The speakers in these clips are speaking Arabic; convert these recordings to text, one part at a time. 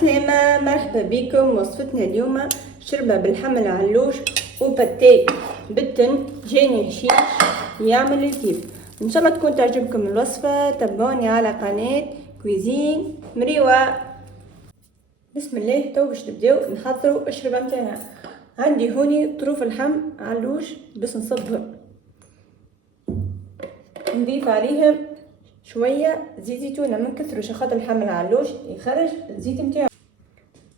عالسلامة، مرحبا بكم. وصفتنا اليوم شربة باللحم العلوش وباتيه بالتن جاني هشيش يعمل الكيف. ان شاء الله تكون تعجبكم الوصفة. تابعوني على قناة كويزين مريوة. بسم الله. تو باش نبداو نحضروا الشربة متاعنا. عندي هوني طروف اللحم علوش باش نصبهم، نضيف عليهم شويه زيت زيتونه من كثر خاطر اللحم العلوش يخرج الزيت نتاعو.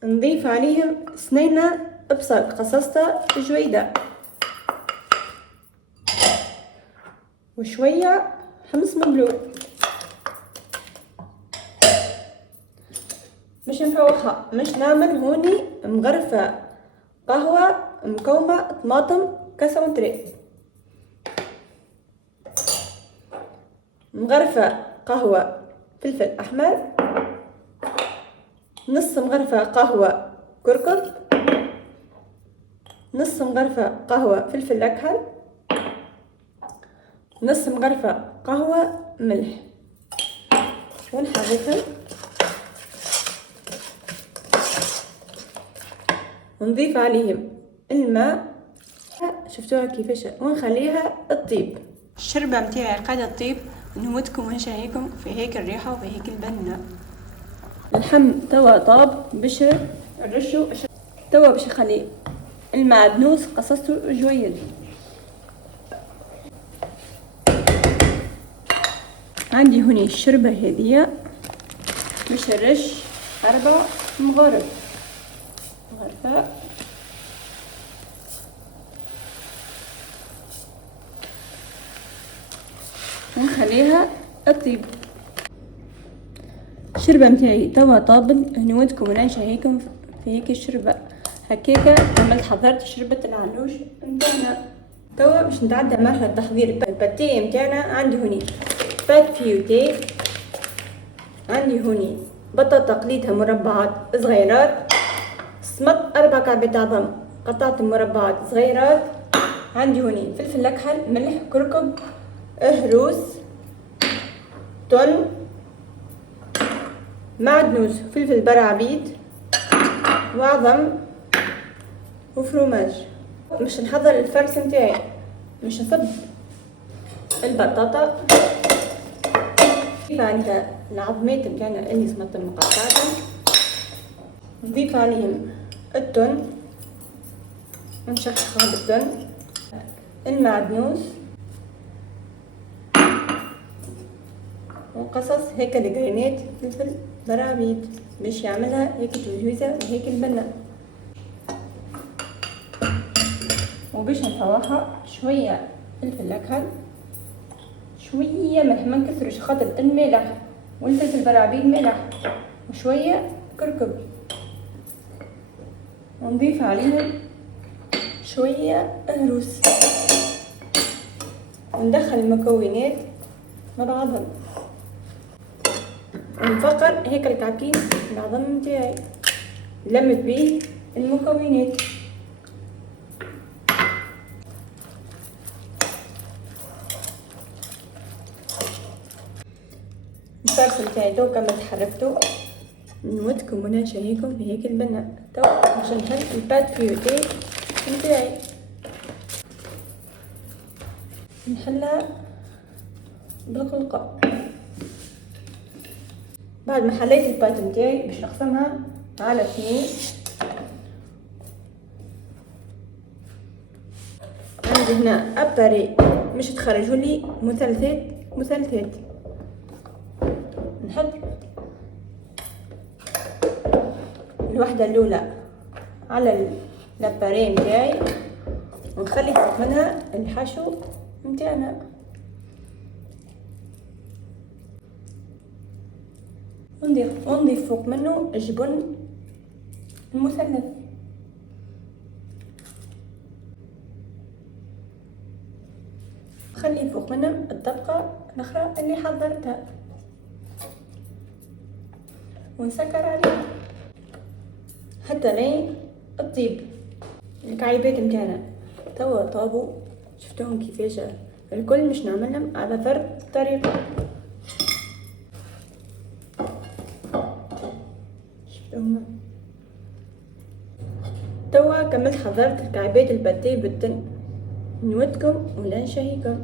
نضيف عليهم سنينه بصل قصصتها جويده وشويه حمص مبلول باش نفوحها. مش نعمل هوني مغرفه قهوه مكومه طماطم كاسونتري، مغرفة قهوة فلفل أحمر، نص مغرفة قهوة كركم، نص مغرفة قهوة فلفل أكحل، نص مغرفة قهوة ملح. ونحركهم ونضيف عليهم الماء، شفتوها كيفاش، ونخليها تطيب. الشربة متاعي قاعدة تطيب، نودكم ونشهيكم في هيك الريحة وفي هيك البنة. اللحم توا طاب باش نرشو توا باش نخلي المعدنوس قصصته جويد. عندي هوني الشربة هذية باش نرش 4 مغارف، مغرفة ونخليها تطيب. الشربة متاعي توا طابت، نودكم ونشهيكم في هيك الشربة. هكاكا عملت حضرت شربة العلوش متاعنا. توا باش نتعدى مرحلة تحضير الباتيه متاعنا. عندي هوني بات فيوتي، عندي هوني بطاطا قليتها مربعات صغيرات، صمت 4 كعبات عظم قطعتهم مربعات صغيرات، عندي هوني فلفل اكحل ملح كركم هروس تون معدنوس فلفل برعبيد وعظم وفروماج. مش نحضر الفرس نتاعي، مش نصب البطاطا نضيف عليها العظمات نتاعنا اللي صمت مقطعتها، نضيف عليهم التون نشخصها بالتون، المعدنوس وقصص هيك الجرينات فلفل برعبيد باش يعملها هيك توجويزه وهيك البنه. وباش نفوحها شويه فلفل اكحل شويه ملح ما نكثرش خاطر الملح والفلفل البرعبيد ملح، وشويه كركم، ونضيف عليهم شويه هروس، وندخل المكونات مع بعضهم ونفقر هيك الكعكين العظم متاعي لمت بيه المكونات. الفرس متاعي تو كملت حركته، نودكم ونشهيكم في هيك البنة. تو باش نحل البات فيوتي متاعي، نحلها بالخلقة. بعد ما حليت البات متاعي باش نقسمها على 2. عندي هنا اباري مش تخرجوا لي مثلثات. نحط الوحدة الأولى على الاباري متاعي ونخلي فوق منها الحشو متاعنا، ونضيف فوق منه الجبن المثلث. خلي فوق منهم الطبقة الأخرى اللي حضرتها ونسكر عليها حتى لين تطيب. الكعيبات متاعنا توا طابوا، شفتوهم كيفاش الكل. مش نعملهم على فرد طريقة. توا كملت حضرت كعبية الباتيه بالتن، نودكم ولا نشهيكم.